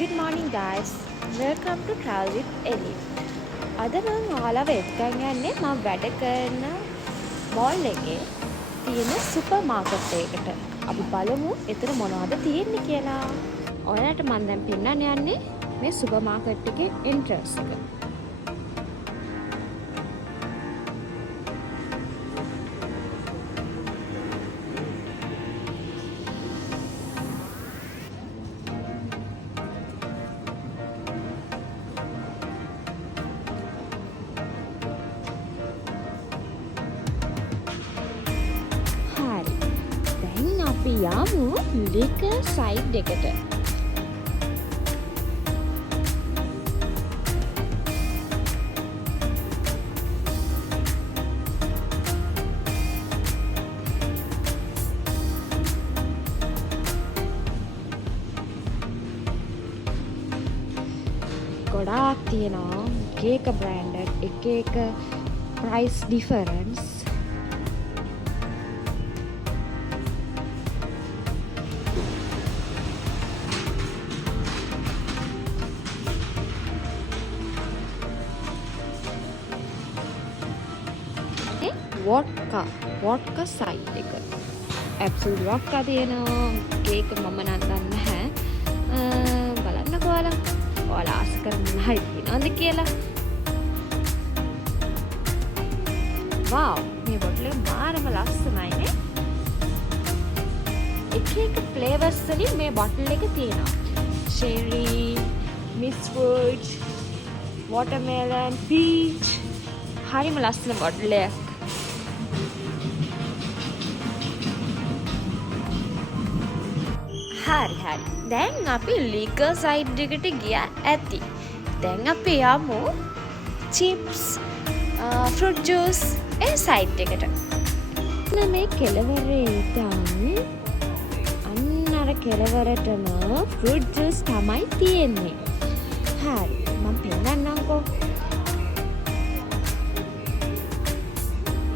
Good morning guys. Welcome to Travel with Ellie. අද මම ඔයාලව එක්කන් යන්නේ මම වැඩ කරන මෝල් එකේ තියෙන සුපර් මාකට් එකකට. අපි බලමු එතන මොනවද තියෙන්නේ කියලා. ඔයාලට මම දැන් පෙන්නන්න යන්නේ මේ සුපර් මාකට් එකේ එන්ට්‍රන්ස් එක. අපි යමු ලිකර් සයිඩ් එකට. ගොඩාක් තියෙනවා එක බ්‍රෑන්ඩඩ් එක ප්‍රයිස් ඩිෆරන්ස්. වොඩ්කා සයිඩ් එක. ඇබ්සලූට් වොඩ්කා තියෙනවා. කේක් මම නම් දන්නේ නැහැ. බලන්නකෝ ඔයාලා ආස කරන හරි තියෙනවද කියලා. වව්, මේ බොටල් එක මාරම ලස්සනයිනේ. එක ෆ්ලේවර්ස් වලින් මේ බොටල් එක තියෙනවා. ෂෙරි, මිස් ෆෘට්, වොටර්මෙලන්, පීච්. හරිම ලස්සන බොටල් එකක්. හරි. දැන් අපි ලිකර් සයිඩ් එකට ගියා ඇති. දැන් අපි යමු චිප්ස්, ෆෘට් ජූස් ඒ සයිඩ් එකට. මේ කෙළවරේ ඉඳන් අන්න අර කෙළවරටම ෆෘට් ජූස් තමයි තියෙන්නේ. හරි. මම පෙන්නන්නම්කෝ.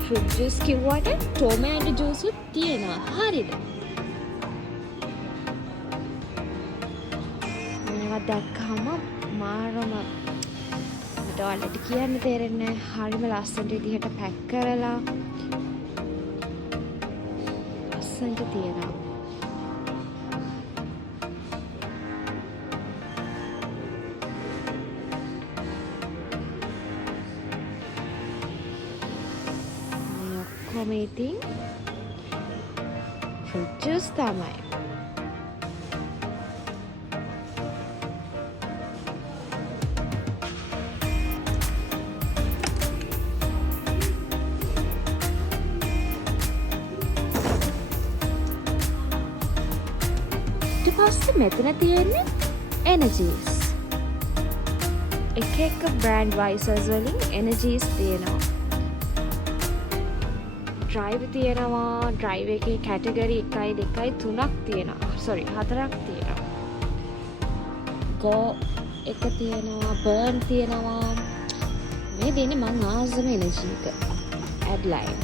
ෆෘට් ජූස් කිව්වට ටොමැටෝ ජූස් උත් තියෙනවා. හරිද? දැක්කම මාරම මට ඔයාලට කියන්න තේරෙන්නේ නැහැ. හරිම ලස්සනට විදිහට පැක් කරලා ලස්සනට තියෙනවා. මේ ඔක්කොම ඉතින් ෆෘට් ජූස් තමයි. පස්සේ මෙතන තියෙන්නේ එනර්ජීස්. එක බ්‍රෑන්ඩ් වයිසස් වලින් එනර්ජීස් තියෙනවා. ඩ්‍රයිව් තියෙනවා. ඩ්‍රයිව් එකේ කැටගරි 1 2 3ක් තියෙනවා. 4ක් තියෙනවා. ගෝ එක තියෙනවා. බර්න් තියෙනවා. මේ දෙන්නේ මං ආසම එනර්ජි එක. ඇඩ්ලයින්.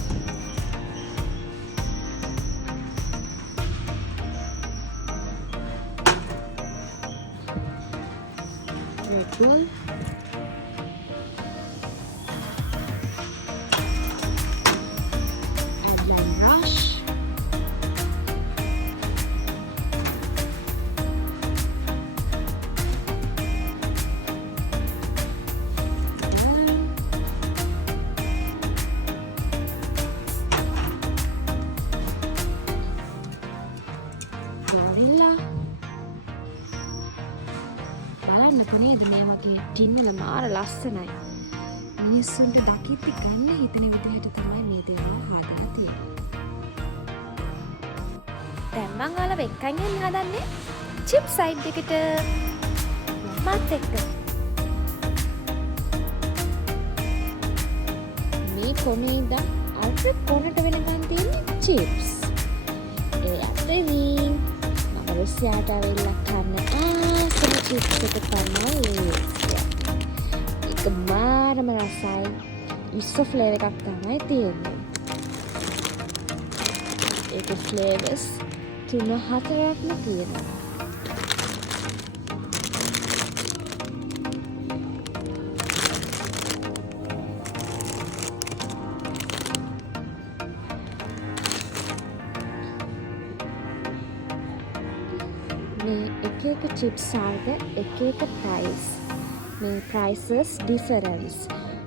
Red Bull, Adrenaline Rush, Gorilla. නේද මේ වගේ ටින් වල මාර ලස්සනයි. මිනිස්සුන්ට දකිද්දි ගන්න හිතන විදිහට තමයි මේ දේවල් හදලා තියෙන්නේ. දැන් මම ඔයාලව එක්කන් යන්න හදන්නේ චිප් සයිඩ් එකට. මාත් එක්ක. මේ කොනේ ඉඳන් අල්ප කොනට වෙනකන් තියෙන්නේ චිප්ස්. ඒ අතරින් මම රුසියාට ඇවිල්ලා කන්න චිප්ස් එක තමයි ඒක මාරම රසයි. මිස්සෝ ෆ්ලේවර් එකක් තමයි තියෙන්නේ. ඒක ෆ්ලේවර්ස් 3-4ක්ම තියෙනවා. එක චිප්ස් වර්ග එක ප්‍රයිස්. මේ ප්‍රයිසස් ඩිෆරන්ස්.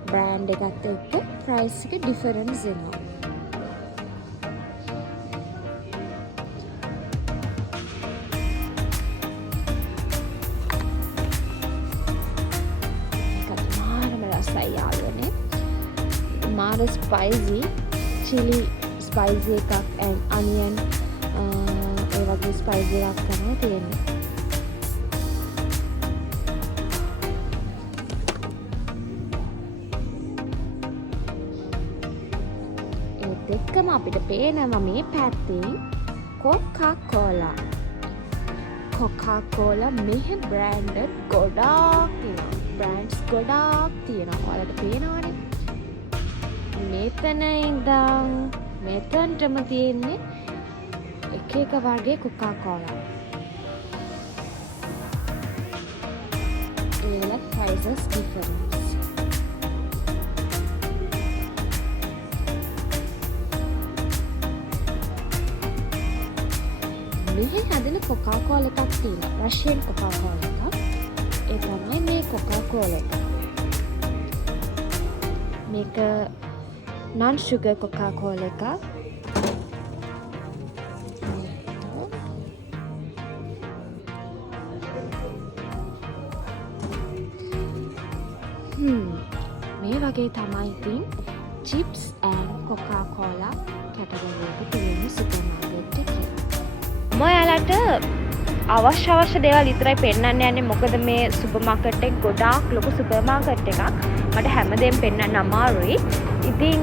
බ්‍රෑන්ඩ් එකත් එක්ක ප්‍රයිස් එක ඩිෆරන්ස් වෙනවා. මාර ස්පයිසි චිලි ස්පයිසි එකක් and onion ඒ වගේ ස්පයිසි එකක් තමයි තියෙන්නේ. ඒත් එක්කම අපිට පේනවා මේ පැත්තෙන් කොකාකෝලා. කොකාකෝලා මෙහෙ බ්‍රෑන්ඩ් ගොඩාක් තියෙනවා. බ්‍රෑන්ඩ්ස් ගොඩාක් තියෙනවා. ඔයාලට පේනවනේ. මෙතන ඉඳන් මෙතනටම තියෙන්නේ එක වගේ කොකාකෝලා. ඒවල ප්‍රයිසස් ඩිෆරන්ස්. මෙහි හදන කොකාකෝලා එකක් තියෙනවා. රෂියන් කොකාකෝලා එකක්. ඒ තමයි මේ කොකාකෝලා එක. මේක non sugar Coca-Cola එකක්. මේ වගේ තමයි ඉතින් chips and Coca-Cola කැටගරි එක තියෙන සුපර් මාකට් එකේ. ඔයාලට අවශ්‍ය දේවල් විතරයි පෙන්වන්න යන්නේ. මොකද මේ සුපර් මාකට් එක ගොඩාක් ලොකු සුපර් මාකට් එකක්. මට හැමදේම පෙන්වන්න අමාරුයි. ඉතින්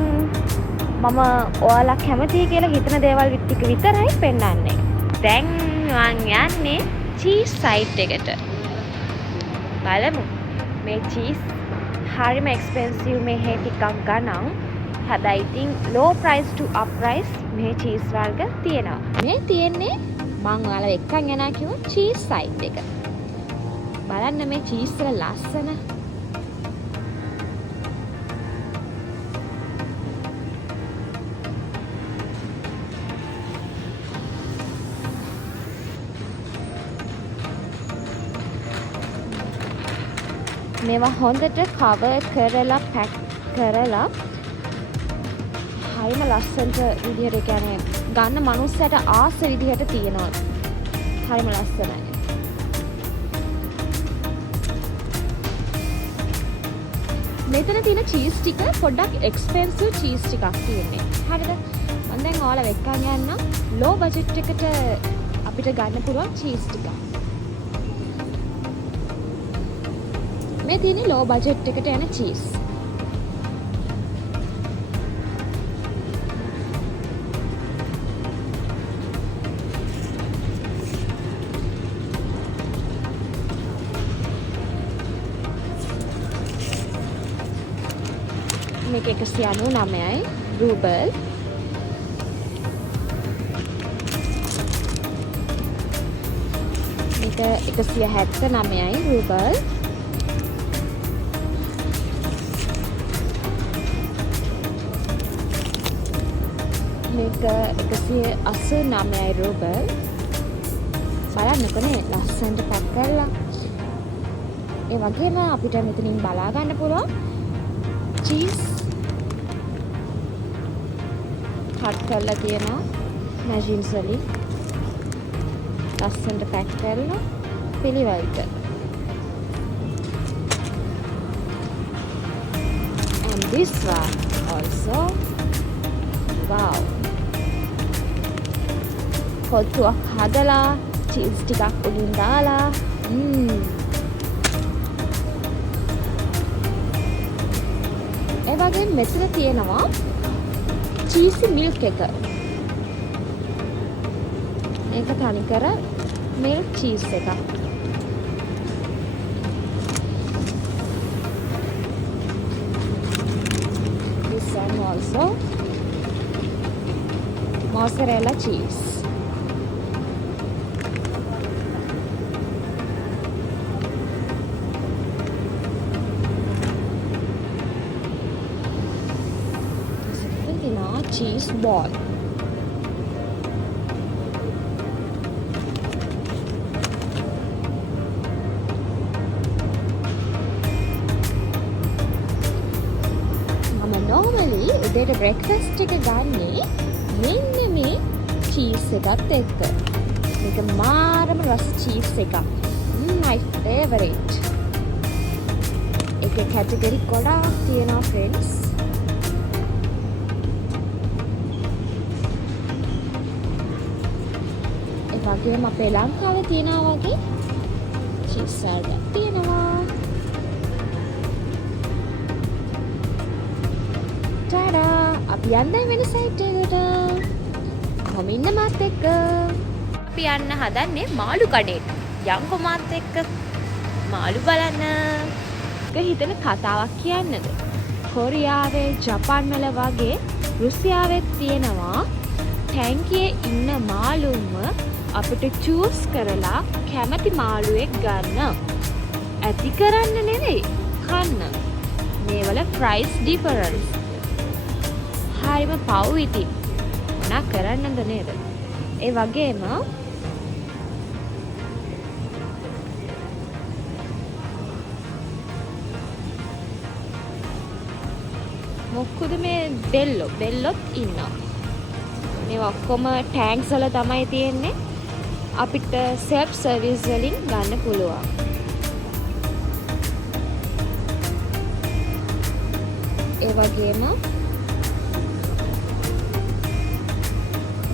මම ඔයාලා කැමතියි කියලා හිතන දේවල් ටික විතරයි පෙන්වන්නේ. දැන් මං යන්නේ චීස් සයිට් එකට. බලමු. මේ චීස් හරිම එක්ස්පෙන්සිව් මේ ටිකක් ගණන්. හැබැයි ඉතින් low price to up price මේ චීස් වර්ග තියෙනවා. මේ තියෙන්නේ මං ඔයාලා එක්කන් යනවා කිව්ව චීස් සයිට් එක. බලන්න මේ චීස් වල ලස්සන. මේවා හොඳට කවර් කරලා පැක් කරලා හරිම ලස්සනට විදිහට කියන්නේ ගන්න මනුස්සයට ආස විදිහට තියෙනවා. හරිම ලස්සනයි. මෙතන තියෙන චීස් ටික පොඩ්ඩක් එක්ස්පෙන්සිව් චීස් ටිකක් තියෙන්නේ. හරිද? මම දැන් ඔයාලා වෙක්කන් යන්න ලෝ බජට් එකට අපිට ගන්න පුළුවන් චීස් ටිකක්. මේ තියෙන්නේ ලෝ බජට් එකට යන චීස්. මේක 199යි රූබල්. මේක 179යි රූබල්. මේක 189යි රූබල්. බලන්නකනේ ලස්සනට පැක් කරලා. ඒ වගේම අපිට මෙතනින් බලා ගන්න පුළුවන් චීස් කට් කරලා තියෙනවා මැෂින්ස් වලින්. ලස්සනට පැක් කරලා පිළිවෙලට. And this one also. Wow. කොත්තුවක් හදලා චීස් ටිකක් උඩින් දාලා ඒ වගේ මෙතන තියෙනවා චීසි මිල්ක් එක. ඒක තනිකර මිල්ක් චීස් එකක්. This one also mozzarella cheese. Cheese ball. උදේට බ්‍රෙක්ෆාස්ට් එක ගන්නේ මෙන්න මේ චීස් එකත් එක්ක. මේක මාරම රස චීස් එකක්. my favorite. ඒකේ කැටගරි ගොඩාක් තියෙනවා friends. ඒ වගේම අපේ ලංකාවේ තියෙනවා වගේ චීස් සලාඩ් තියෙනවා. ටඩා! අපි යන්නේ වෙන සයිට් එකට. කොහොම ඉන්න මාත් එක්ක. අපි යන්න හදන්නේ මාළු කඩේට. යංකො මාත් එක්ක මාළු බලන්න. එක හිතන කතාවක් කියන්නද? කොරියාවේ, ජපාන් වල වගේ රුසියාවෙත් තියෙනවා ටැංකියේ ඉන්න මාළුන්ව අපිට චූස් කරලා කැමති මාළුවෙක් ගන්න. ඇති කරන්න නෙවෙයි, කන්න. මේවල ප්‍රයිස් ඩිෆරන්ස්. හරිම පව් ඉතින්. මොනා කරන්නද නේද? ඒ වගේම මොකද මේ බෙල්ලොත් ඉන්නවා. මේ ඔක්කොම ටැංක්ස් වල තමයි තියෙන්නේ. අපිට සෙල්ෆ් සර්විස් වලින් ගන්න පුළුවන්. ඒ වගේම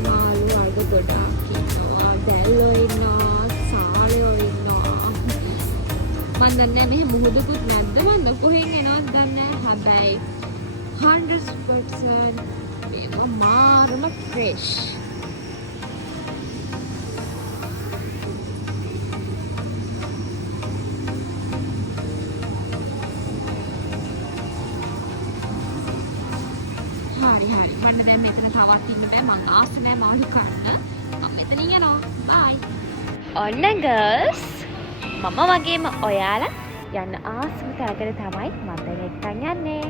මාළු වර්ග ගොඩාක් ඉන්නවා. බැල්ලෝ ඉන්නවා, සාලයෝ ඉන්නවා. මන් දන්නේ මෙහෙ මුහුදුකුත් නැද්ද මන්ද කොහෙන් එනවද දන්නේ නැහැ. හැබැයි 100% මේවා මාරම ෆ්‍රෙෂ්. හරි මන්න දැන් මෙතන තවත් ඉන්න බෑ. මං ආස නෑ මාළු කන්න. මම මෙතන යනවා. බයි. ඔන්න ගර්ල්ස්, මම වගේම ඔයාලා යන්න ආසම තැනකට තමයි මම දැන් එක්කන් යන්නේ.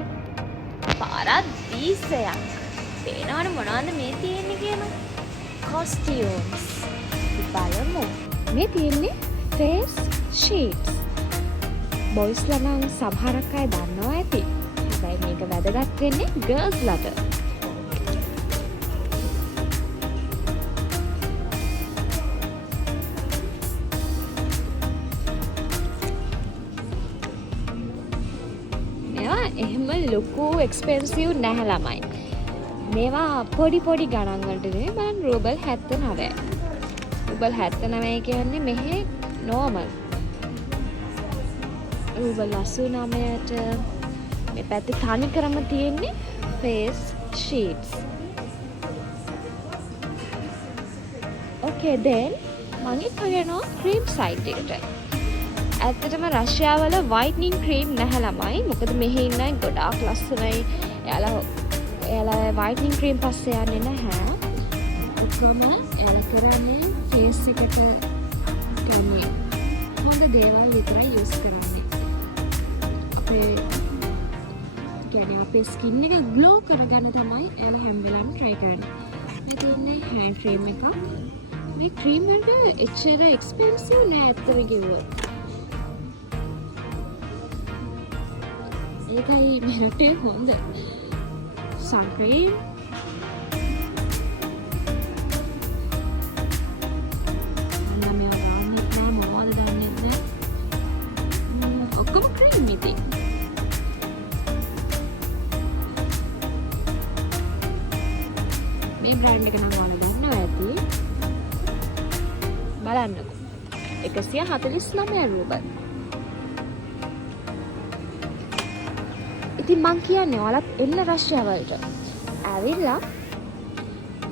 පාරක් දීසයක්. පේනවනේ මොනවද මේ තියෙන්නේ කියලා. costumes. බලමු. මේ තියෙන්නේ face sheets. boysලා නම් සමහරක් අය දන්නවා ඇති. හැබැයි මේක වැදගත් වෙන්නේ girlsලාට. එහෙම ලොකු එක්ස්පෙන්සිව් නැහැ ළමයි. මේවා පොඩි ගණන් වලට නෙමෙයි. බලන්න රූබල් 79. රූබල් 79 කියන්නේ මෙහි නෝමල්. රූබල් 89ට මේ පැත්තේ තනි කරම තියෙන්නේ face sheets. Okay then මම ඉස්සරහනවා ක්‍රීම් සයිට් එකට. ඇත්තටම රෂ්‍යාවල වයිට්නින් ක්‍රීම් නැහැ ළමයි. මොකද මෙහි ඉන්න අය ගොඩාක් ලස්සනයි. එයාලා වයිට්නින් ක්‍රීම් පස්සේ යන්නේ නැහැ. ඔක්කොම එයාලා කරන්නේ ෆේස් එකට කියන්නේ හොඳ දේවල් විතරයි යූස් කරන්නේ. අපේ ස්කින් එක ග්ලෝ කරගන්න තමයි එයාලා හැම වෙලාවෙම try කරන්නේ. මේ තියෙන්නේ hand cream එකක්. මේ ක්‍රීම් වලට එච්චර එක්ස්පෙන්සිව් නෑ ඇත්තම කිව්වොත්. ඒකයි මේ රටේ හොඳ sun cream. මම යවන්නේ නෑ මොනවද දන්නේ නැහැ. ඔක්කොම ක්‍රීම් ඉතින්. මේ බ්‍රෑන්ඩ් එක නම් ඔයාලා දන්නවා ඇති. බලන්නකෝ. 149 රූබල්. ඉතින් මං කියන්නේ ඔයාලත් එන්න රෂ්‍යාවලට. ඇවිල්ලා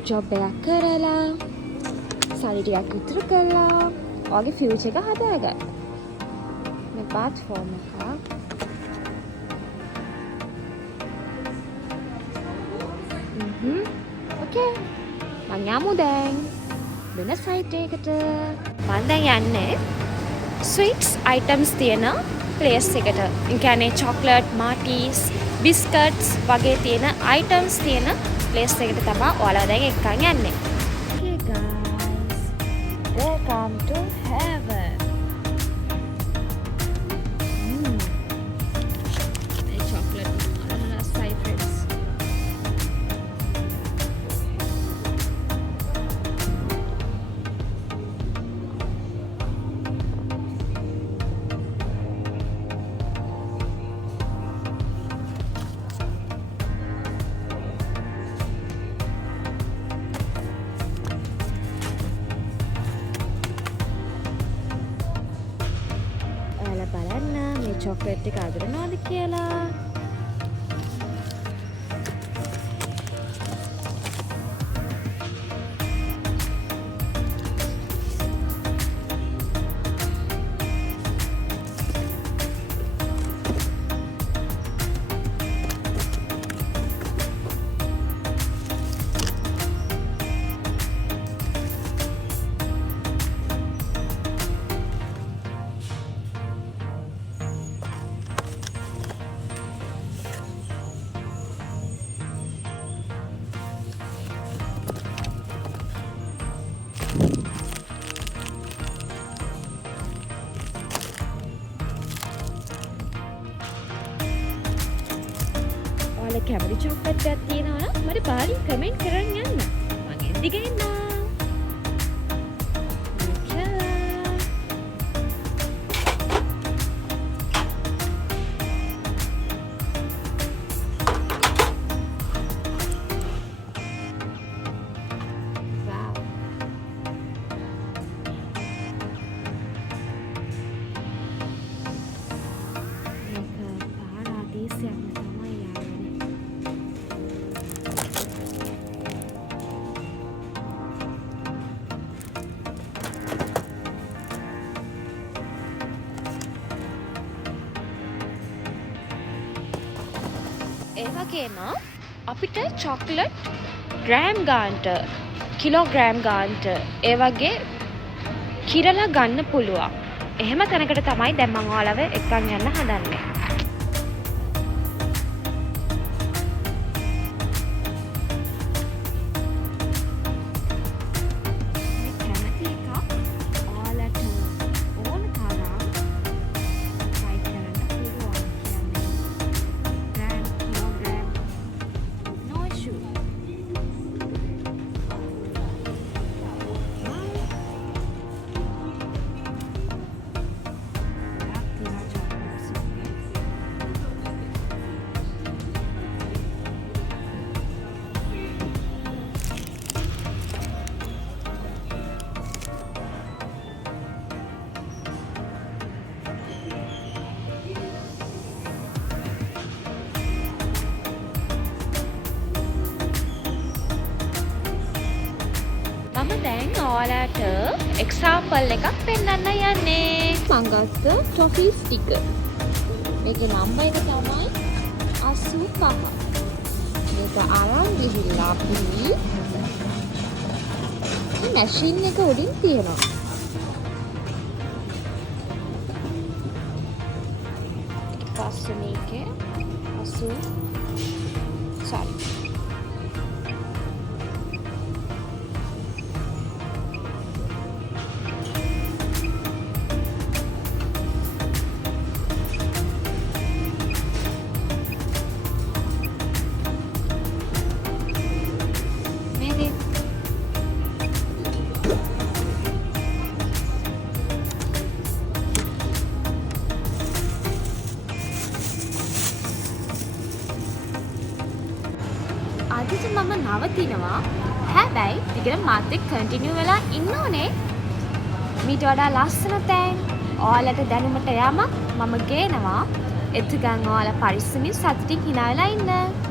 ජොබ් එකක් කරලා සල්ලි ටිකක් ඉතුරු කරලා ඔයාගේ ෆියුචර් එක හදාගන්න. මේ බාත් ෆෝම් එක. ඕකේ. මං යමු දැන් වෙන සයිට් එකකට. මං දැන් යන්නේ ස්වීට්ස් අයිටම්ස් තියෙන ප්ලේස් එකට. ඒ කියන්නේ චොක්ලට්, මාටිස්, බිස්කට්ස් වගේ තියෙන අයිටම්ස් තියෙන ප්ලේස් එකට තමයි ඔයාලා දැන් එක්කන් යන්නේ. Okay guys, welcome to heaven. මේ චොක්ලට් අරමුණයි friends. ඔයාලා බලන්න මේ චොක්ලට් එක අඳුරනවද කියලා. කැමති චොක්ලට් එකක් තියෙනවා නම් මට පාලින් කමෙන්ට් කරන්න යන්න. මම එද්දි ගේන්නම්. ඒ වගේම අපිට චොක්ලට් ග්‍රෑම් ගානට කිලෝග්‍රෑම් ගානට ඒ වගේ කිරලා ගන්න පුළුවන්. එහෙම තැනකට තමයි දැන් මම ඔයාලව එක්කන් යන්න හදන්නේ. මම දැන් ඔයාලට එක්සාම්පල් එකක් පෙන්නන්න යන්නේ. මම ගත්ත ටොෆී ස්ටිකර්. මේකේ නම්බර් එක තමයි 85. මේක අරන් ගිහිල්ලා අපි මැෂින් එක උඩින් තියනවා. ඊට පස්සේ මේකේ 80 sorry අදට මම නවතිනවා. හැබැයි දිගට මාත් එක්ක කන්ටිනියු වෙලා ඉන්න ඕනේ. මීට වඩා ලස්සන තැන් ඔයාලට දැනුමට යමක් මම ගේනවා. එතකන් ඔයාලා පරිස්සමින් සතුටින් hina වෙලා ඉන්න.